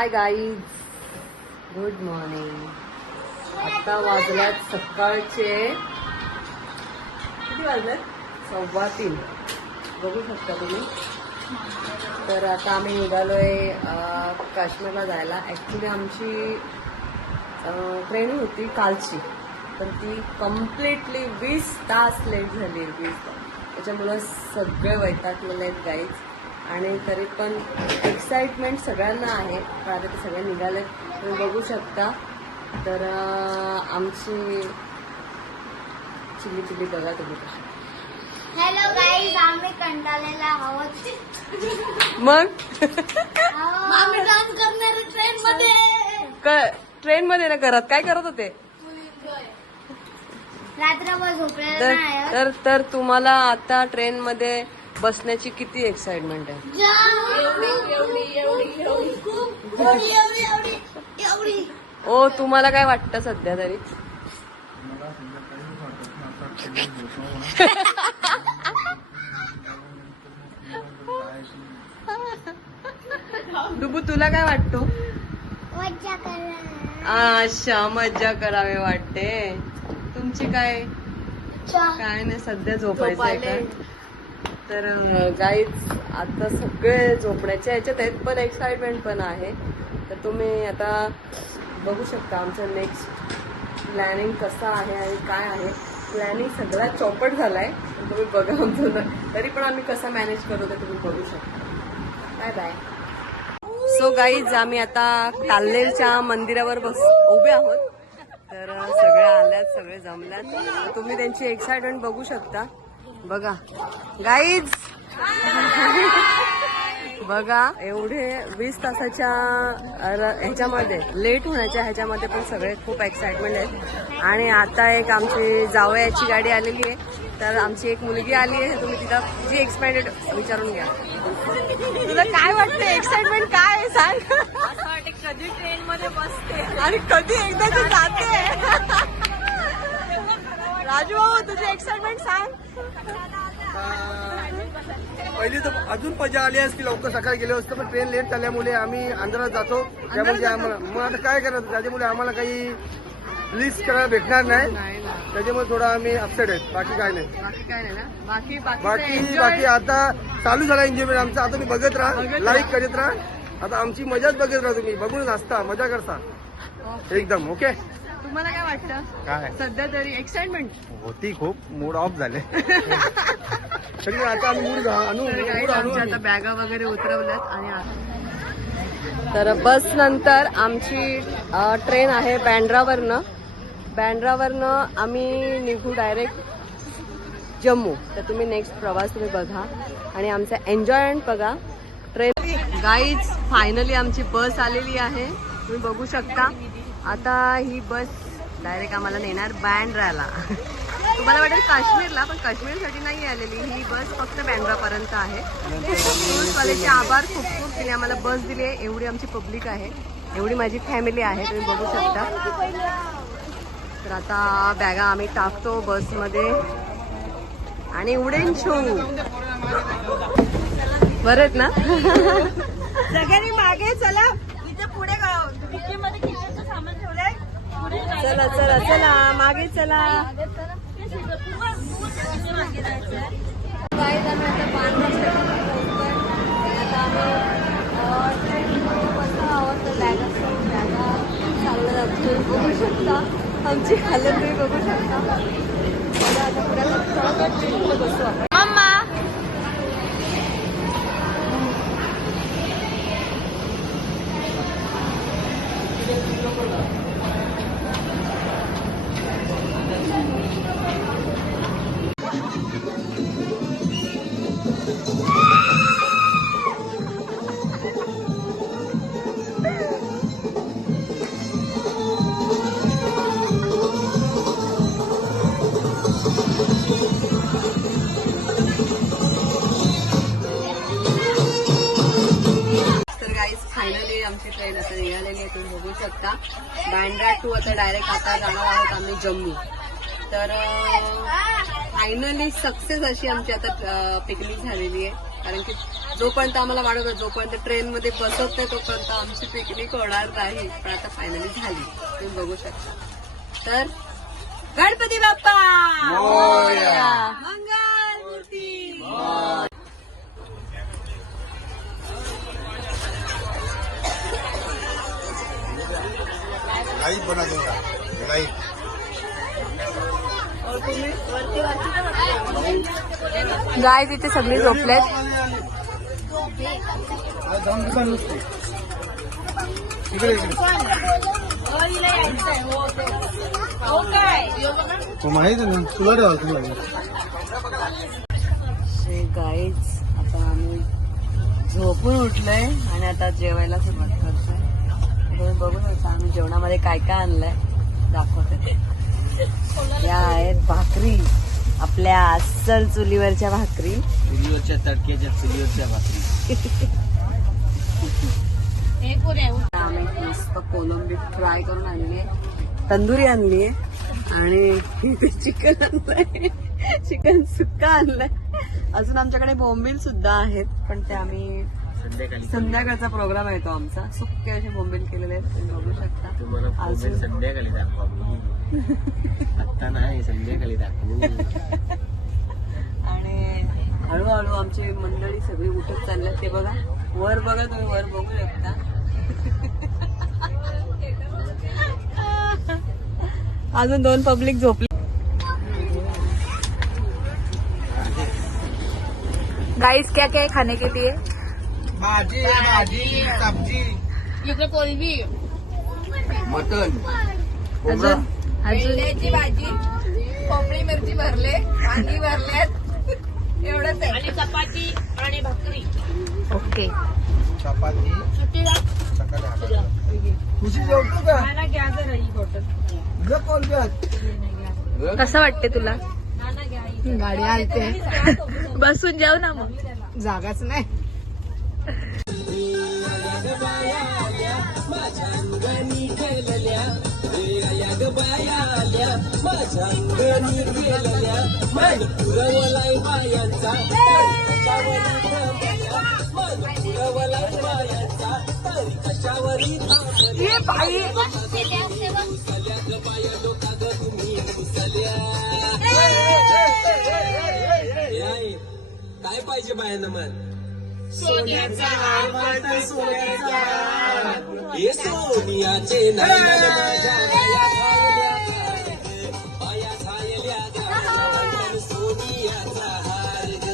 Hi guys, good morning. आता वाजल्यात सकाळचे किती वाजल्यात? 3:15. बघू शकता तुम्ही. तर आता आम्ही निघालोय काश्मीरला जायला. ॲक्च्युली आमची ट्रेन होती कालची, तर ती कम्प्लिटली 20 तास लेट झाली. 20 तास. त्याच्यामुळं सगळे वैतागलेले आहेत गाईज. आणि तरी पण एक्साइटमेंट सगळ्यांना आहे. पण आता ते सगळे निघाले तुम्ही बघू शकता. तर आमची चिल्ली चिल्ली बघा तुम्ही. हॅलो गाईज, आम्ही कंटाळलेला आहोत. मग आम्ही डान्स करणार ट्रेन मध्ये. ट्रेन मध्ये ना करत काय करत होते? रात्रभर झोपलेला नाही. तर तुम्हाला आता ट्रेन मध्ये बसण्याची किती एक्साइटमेंट आहे? एवढी. ओ, तुम्हाला काय वाटतं सध्या तरी? डुबू, तुला काय वाटतो? मज्जा करा. अच्छा, मज्जा करावी वाटते. तुमची काय? काय नाही, सध्या झोपायचं आहे का? तर गाईज आता सगळे झोपण्याच्या ह्याच्यात आहेत, पण एक्साइटमेंट पण आहे. तर तुम्ही आता बघू शकता आमचं नेक्स्ट प्लॅनिंग कसं आहे आणि काय आहे. प्लॅनिंग सगळा चौपट झालाय. तुम्ही बघा आमचं, तरी पण आम्ही कसं मॅनेज करू ते तुम्ही बघू शकता. Bye bye. सो गाईज, आम्ही आता ताल्लेलच्या मंदिरावर उभे आहोत. तर सगळे आल्यात, सगळे जमल्यात. तर तुम्ही त्यांची एक्साइटमेंट बघू शकता. बघा गाईज, बघा एवढे 20 तासाच्या ह्याच्यामध्ये लेट होण्याच्या ह्याच्यामध्ये पण सगळे खूप एक्साइटमेंट आहेत. आणि आता एक आमची जावयाची गाडी आलेली आहे. तर आमची एक मुलगी आली आहे. तुम्ही तिला जी एक्साइटेड विचारून घ्या. तुला काय वाटतं? एक्साइटमेंट काय आहे सांग. असं वाटतं कधी ट्रेन मध्ये बसते आणि कधी एकदा ती जाते. राजू भाऊ, तुझी एक्साइटमेंट सांग. पहिली तर अजून मजा आली असती, लवकर सकाळी गेलो असतो, पण ट्रेन लेट झाल्यामुळे आम्ही अंधारात जातो. त्यामुळे आम्हाला मग आता काय करायचं, त्याच्यामुळे आम्हाला काही रिलीज करायला भेटणार नाही. त्याच्यामुळे थोडा आम्ही अपसेट आहेत. बाकी काय नाही. बाकी काय नाही ना. बाकी आता चालू झाला एन्जॉयमेंट आमचा. आता तुम्ही बघत राहा, लाईक करत राहा. आता आमची मजाच बघत राहा. तुम्ही बघूनच असता, मजा करता एकदम. ओके, तुम्हाला काय वाटतं? काय सध्या तरी एक्साइटमेंट होती, खूप मूड ऑफ झाले. तरी आता आम्ही मूड आणू. आता बॅगा वगैरे उतरवल्यात. आणि तर बस नंतर आमची ट्रेन आहे बँड्रावरनं आम्ही निघू डायरेक्ट जम्मू. तर तुम्ही नेक्स्ट प्रवास तुम्ही बघा आणि आमचा एन्जॉयमेंट बघा. ट्रेन गाईज, फायनली आमची बस आलेली आहे. तुम्ही बघू शकता. आता ही बस डायरेक्ट आम्हाला नेणार बँड्राला. तुम्हाला वाटेल काश्मीरला, पण काश्मीरसाठी नाही आलेली ही बस. फक्त बँड्रापर्यंत आहे. टूरिस्टवाल्याचे आभार खूप खूप. तिने आम्हाला बस दिली आहे. एवढी आमची पब्लिक आहे, एवढी माझी फॅमिली आहे. तुम्ही बघू शकता. तर आता बॅगा आम्ही टाकतो बसमध्ये आणि उडेन शो. बरं आहेत ना? सगळ्यांनी मागे चला. इथे पुढे मध्ये किचनचं सामान ठेवलंय. चला चला चला, मागे चला. गाईज, आम्ही आता 5 वाजता पोहोचतोय. आता आम्ही ट्रेनमध्ये बसलो आहोत. तर बॅगा चाललं जातो. बघू शकता आमची हालत तुम्ही बघू शकता. आता पुढे बसू आपण. फायनली आमची ट्रेन आता निघालेली आहे. तुम्ही बघू शकता. बँड्रा टू आता डायरेक्ट आता जाणार आहोत आम्ही जम्मू. तर फायनली सक्सेस अशी आमची आता पिकनिक झालेली आहे. कारण की जोपर्यंत आम्हाला वाटत होतं जोपर्यंत ट्रेन मध्ये बसत नाही तोपर्यंत आमची पिकनिक होणार नाही, पण आता फायनली झाली, तुम्ही बघू शकता. तर गणपती बाप्पा मोरया. मंगलमूर्ती. लाईट बना दूंगा, लाईट. गाय तिथे सगळी झोपलेत. माहिती ना तुला तुला गाईच आता आम्ही झोपून उठलोय आणि आता जेवायला सुरुवात करतोय. तुम्ही बघू शकता आम्ही जेवणामध्ये काय काय आणलंय दाखवते. या आहेत भाकरी, आपल्या अस्सल चुलीवरच्या भाकरी, चुलीवरच्या तडक्याच्या चुलीवरच्या भाकरी. आम्ही मस्त कोलंबी फ्राय करून आणली आहे, तंदुरी आणली आहे आणि इथे चिकन आणलंय, चिकन सुक्का आणलंय. अजून आमच्याकडे बोंबील सुद्धा आहेत, पण ते आम्ही संध्याकाळचा प्रोग्राम आहे तो आमचा. सुक्के असे बोंबील केलेले आहेत, तुम्ही बघू शकता. अजून संध्याकाळी दाखवा, आता नाही संध्याकाळी दाखवू. आणि हळूहळू आमची मंडळी सगळी उठत चालल्यात. ते बघा वर, बघा तुम्ही वर बघू शकता. अजून 2 पब्लिक झोपली. गाइस क्या क्या है खाने के लिए? भाजी भाजी सब्जी कोलबी, मटन अजून भेंड्याची भाजी, खोबरी मिरची भरले, वांगी भरल्यात, एवढंच आहे. आणि चपाती आणि भाकरी. ओके. चपाती सुट्टीला खुशी जेवतो का मला घ्या जरा ही बॉटल. कसं वाटते तुला? गाडी आलते, बसून जाऊ ना मग. जागाच नाही. काय पाहिजे बायांना मन सोन्याचा हे सोनियाचे नाही मन माझ्या बाया झायल्या गावाला सोनियाचा हार ग.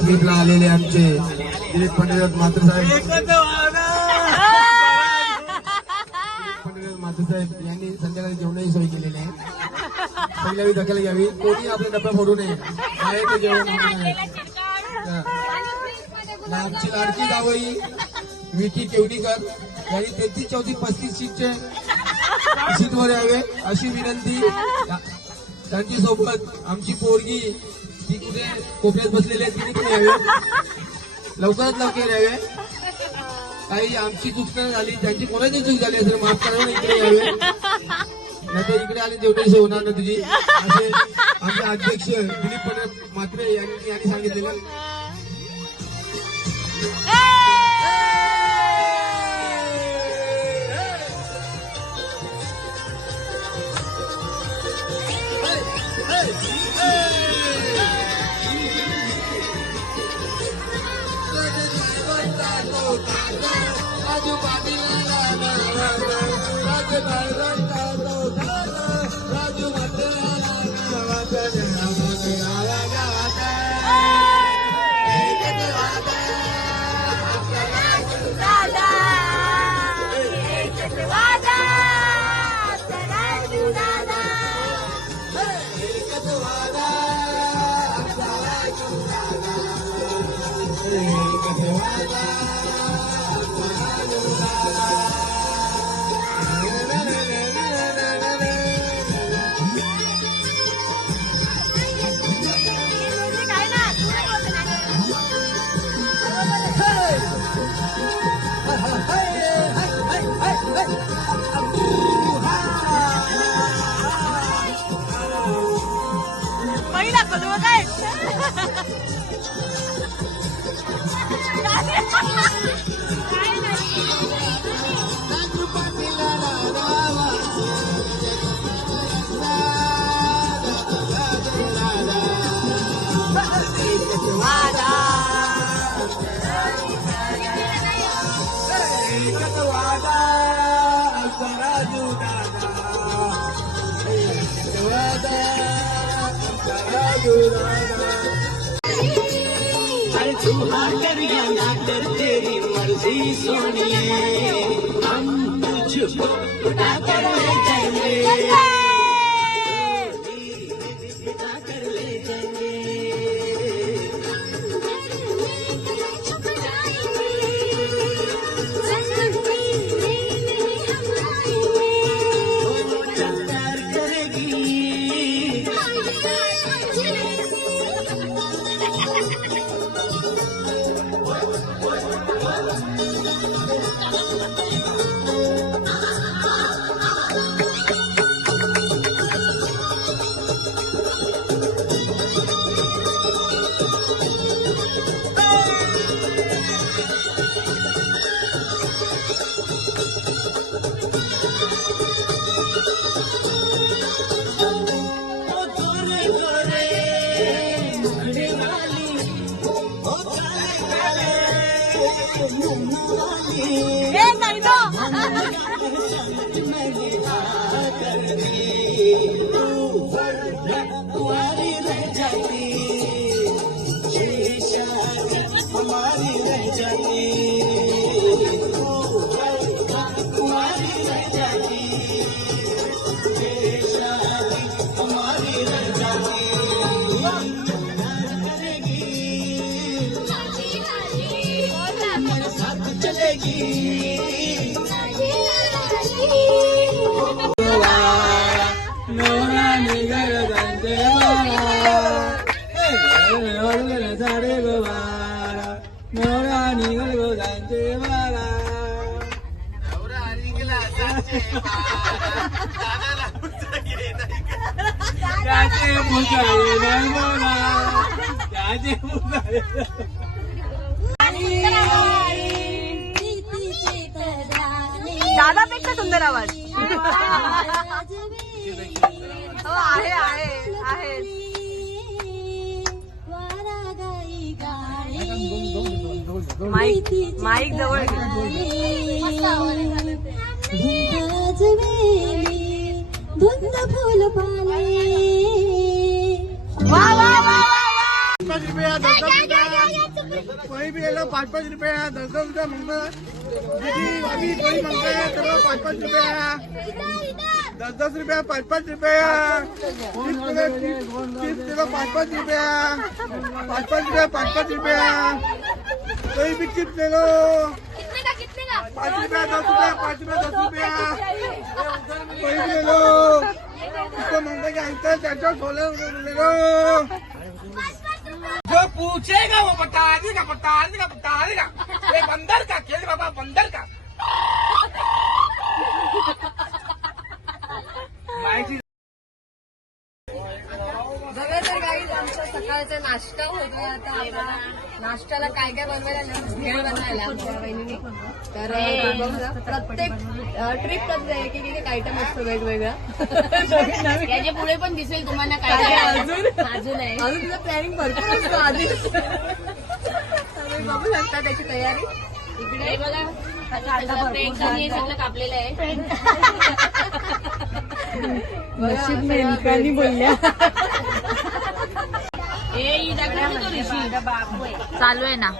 ट्रिपला आलेले आमचे दिलीप पंडित मात्र साहेब यांनी संध्याकाळी जेवणाची सोय केलेली आहे. पहिल्यावी दखल घ्यावी, कोणी आपला डब्बा फोडू नये. आहे ते जेवण आमची लाडकी जावई विकी केवडीकर यांनी 33, 34, 35 सीटचे सीटवर यावे अशी विनंती. त्यांची सोबत आमची पोरगी ती कुठे कोपऱ्यात बसलेली आहे, तिने पण यावे, लवकरात लवकर यावे. काही आमची चूक नाही झाली, त्यांची कोणाची चूक झाली असेल माफ करावं, इकडे यावे. नाहीतर इकडे आले जेवढे होणार ना तुझी, असे आमचे अध्यक्ष दिलीप पंडित मात्रे यांनी सांगितलेलं. दादापेक्षा सुंदर आवाज हो आहे आहे आहे माईक जवळ वा वा वा 5 रुपया 10 कोई भी ले लो 5 रुपया 10 रुपया मांगना अभी कोई मांगता है चलो 5 रुपया 10 रुपया 5 रुपया 5 रुपया 5 रुपया कोई भी चिप्स ले लो 5 रुपया 10 रुपया 5 रुपया 10 रुपया कोई भी ले लो इसको मांगने के अंतर 416 ले लो जो पूछेगा वो बता देगा ये बंदर का खेल बाबा बंदर का बघा तर काही आमचा सकाळचा नाश्ता होतो आता नाश्त्याला काय काय बनवायला भेळ बनवायला आमच्या वहिनीने तर प्रत्येक ट्रिप एक आयटम असतो वेगवेगळा याच्या पुढे पण दिसेल तुम्हाला काय अजून आहे अजून तुझं प्लॅनिंग भरपूर असतो आधी बघू शकता त्याची तयारी इकडे बघा सगळं कापलेलं आहे नशीब मेनकानी बोलल्या चालू आहे ना.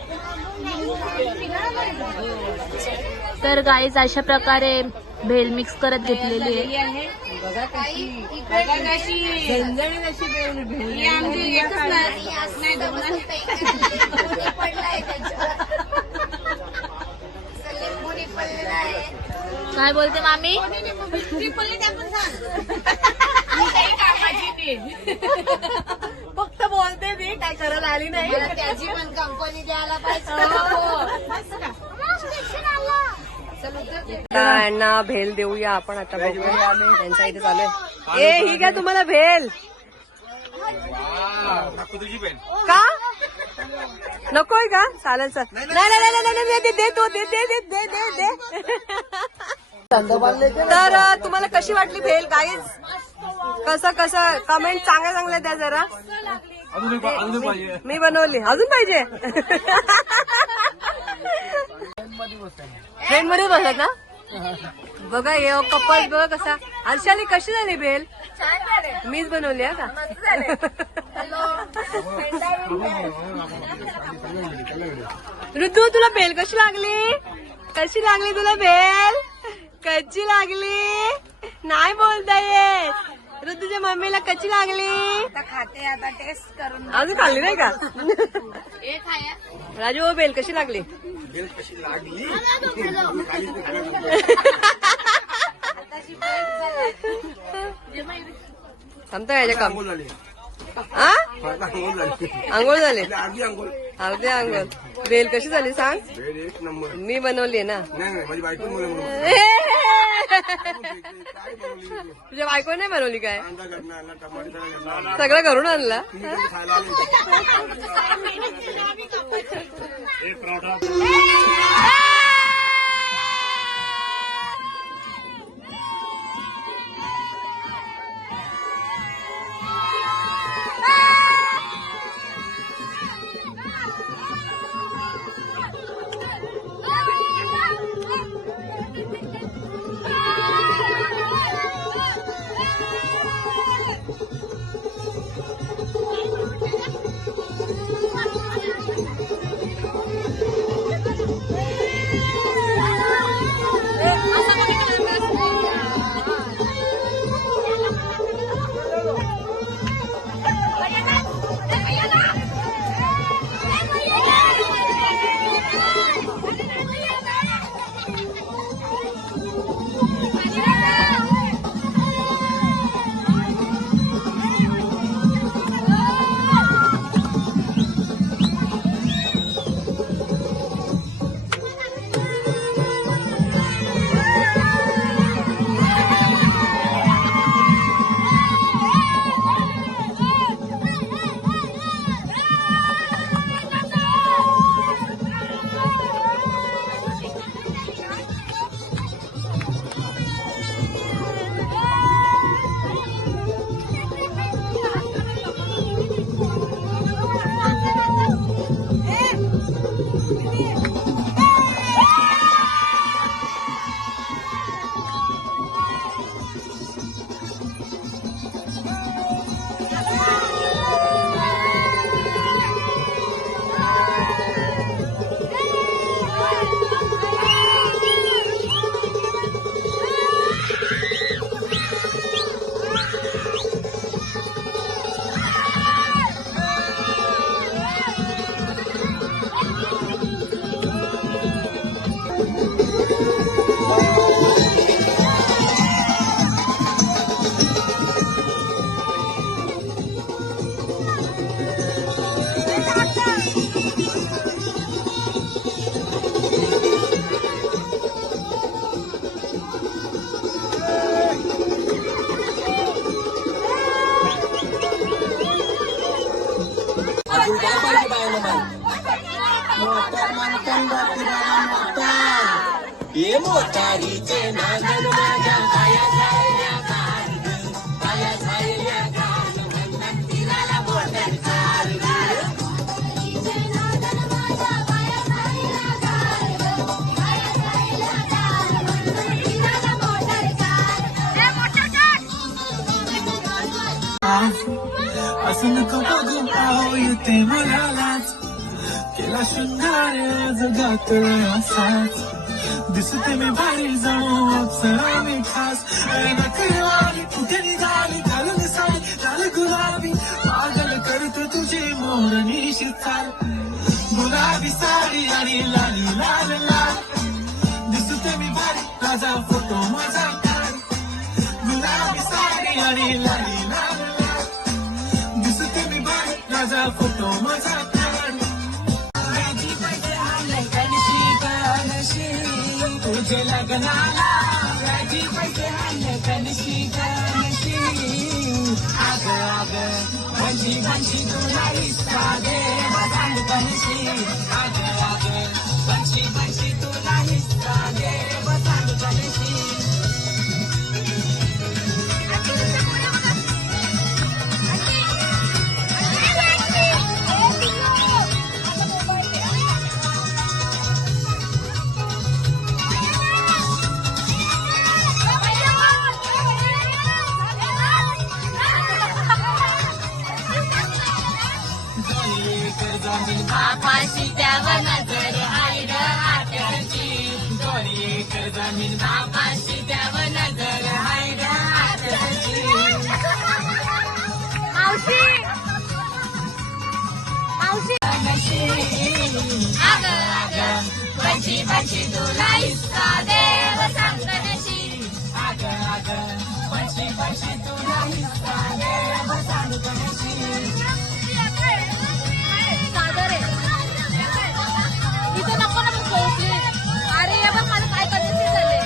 तर गाईज अशा प्रकारे भेल मिक्स करत घेतलेली आहे. बघा कशी झणझणीत अशी भेल काय बोलते मामी? फक्त बोलते ती काय करायला आली नाही. त्याची पण कंपनी द्यायला पाहिजे. त्यांना भेल देऊया आपण आता बघूया त्यांचा इथे चालू आहे. ए ही काय तुम्हाला भेल का नकोय का? चालेल सर. नाही दे तो दे दे दे दे दे दे. तर तुम्हाला कशी वाटली भेल गाईज? कसं कमेंट चांगल्या द्या जरा. मी बनवली अजून पाहिजे. ट्रेन मध्ये बसत ना. बघा हे कपल बघा कसा. हर्षाली कशी झाली भेल? मीच बनवली आहे का? ऋतू तुला बेल कशी लागली? कशी लागली तुला बेल? कच्ची लागली? नाही बोलता येत. ऋतूच्या मम्मीला कच्ची लागली? खाते आता टेस्ट करून. अजून खाल्ली नाही का? राजू बेल कशी लागली? बेल कशी लागली? थांबता याच्या काम. आंघोळ झाली. हा आंघोळ झाली. आंघोळ झाली. अर्धी आंघोळ. अर्धे आंघोळ. बेल कशी झाली सांग? बेल एक नंबर. मी बनवली ना. नाही माझी बायको म्हणून काय बनवली? तुझ्या बायको नाही बनवली काय? कांदा घातला आणला, टमाटर घातला, सगळं घरून आणला. तुम्ही कधी खायला आले होते? असं नको बघू पाहू येते मनालाच केला शृंगार जगात असाच दिसते मी भारी जाऊ अप्सरा मी खास नकळवारी कुठे निघाली घालून साडी लाल गुलाबी पागल करतो तुझी मोरणी चाल गुलाबी साडी आणि लाली लाल लाल दिसते मी भारी माझा फोटो माझा काढ गुलाबी साडी आणि लाली लाल लाल दिसते मी भारी माझा फोटो माझा काढ तुझे लग्नाला राजी पैसे आणले कणशी कणशी आग आग भंशी भंशी तुला हिस्सा दे बघाल कणशी आग आग भंशी भंशी तुला हिस्सा दे बघाल कणशी इथं नको ना मग पोहोचली. अरे या बघ मला काय करायचं झाले.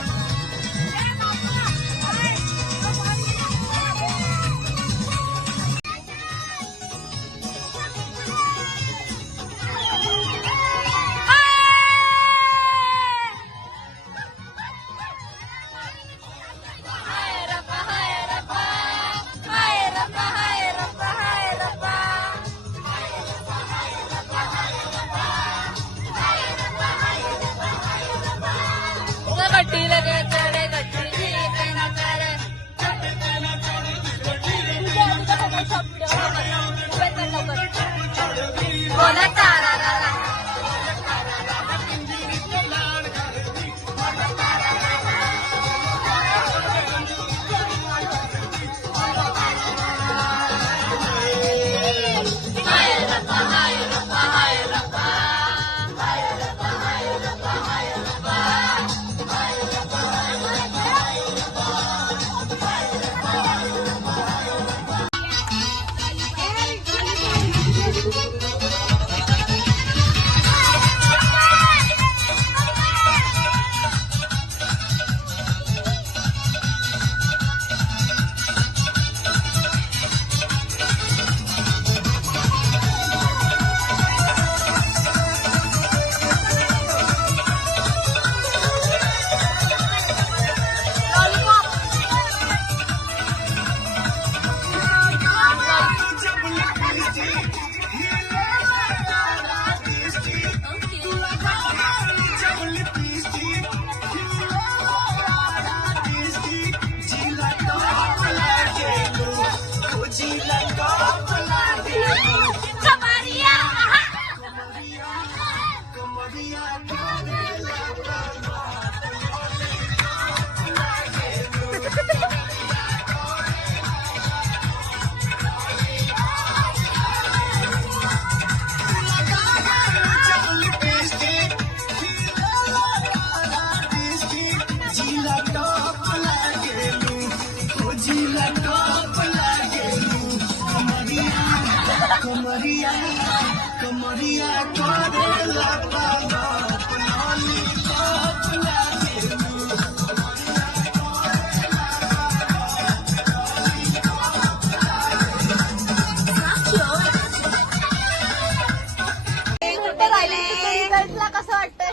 कसं वाटतंय?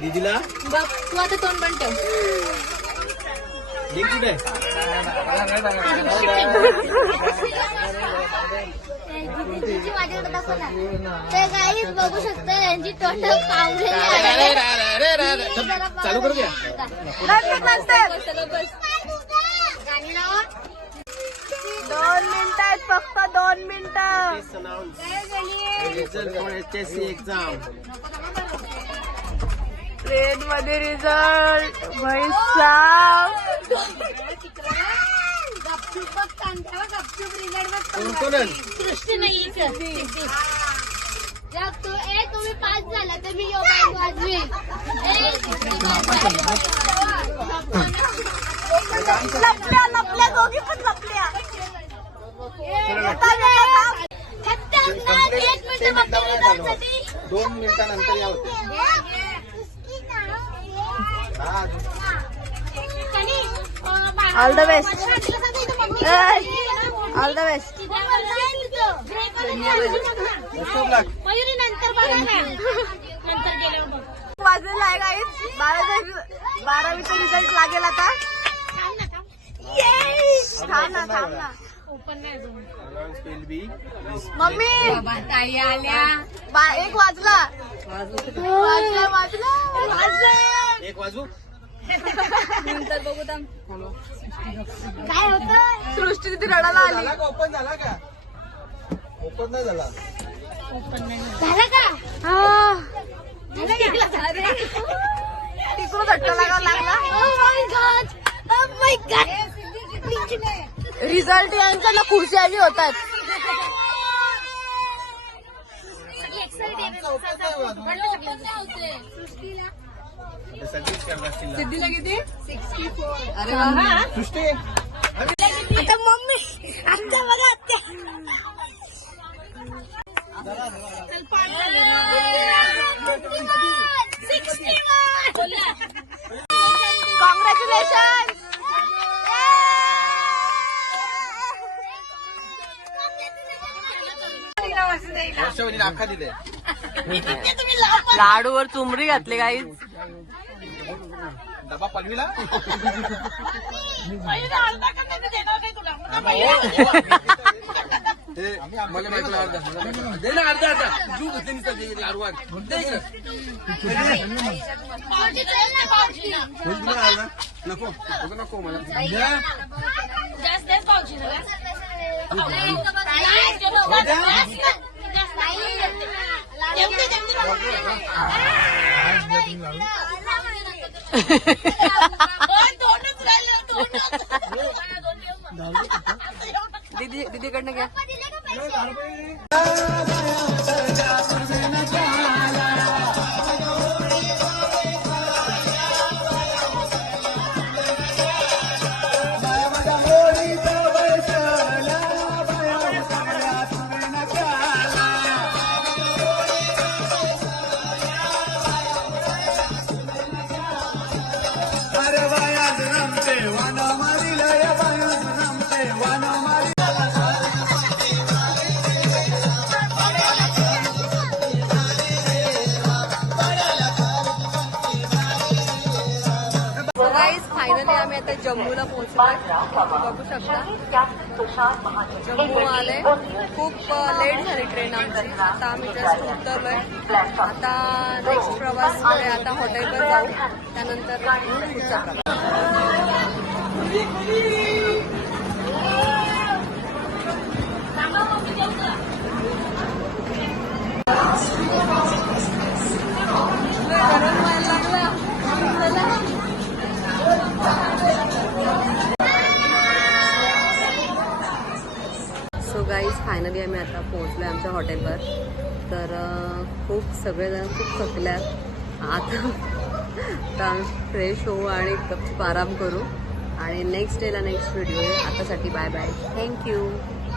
दीदीला बघ तू आता तोंड पण ठेव. कुठे ते काही बघू शकता यांची तोंड चालू करू द्या. 2 मिनिटं आहेत फक्त 2 मिनिटं. ट्रेन मध्ये रिझल्ट सृष्टी नाही तुम्ही 5 झाला तर मी वाजवी लपल्या लपल्या दोघी पण लपल्या. फक्त 1 मिनिट 2 मिनिटानंतर या होते. All the best. All the best. Mayuri नंतर बघा ना, नंतर गेल्यावर बघ. वाजलेला आहे गाईज 12वीचा रिझल्ट लागेल आता. थांब ना मम्मी बाबा ताई आल्या. एक वाजला एक वाजू नंतर बघू थांब. सृष्टी तिथे रडायला आली. झाला का ओपन झाला का ओपन नाही झाला तिकडून झटका लागला. रिझल्ट यांच्या ना खुशी आली होतात. सिद्धीला किती? 64. अरे वा. सृष्टी आता मम्मी आता बघा कॉंग्रॅच्युलेशन. वर्षावरील आखा दिले लाडूवर चुमरी घातली काही. डबा पलवीला मला माहिती दे ना अर्धा अर्धा जू घेतली नको नको मला दीदीकडनं घ्या. फायनली आम्ही आता जम्मूला पोहोचलोय. बघू शकता जम्मू आले. खूप लेट झाली ट्रेन आमची. आता आम्ही जस्ट उतरलोय. आता नेक्स्ट प्रवास मध्ये आता हॉटेलवर जाऊ. त्यानंतर पुढचा प्रवास. सो गाईज फायनली आम्ही आता पोहोचलो आहे आमच्या हॉटेलवर. तर खूप सगळेजण खूप थकल्यात. आता आम्ही फ्रेश होऊ आणि गपचूप आराम करू आणि नेक्स्ट डेला नेक्स्ट व्हिडिओ आहे. आतासाठी बाय बाय. थँक्यू.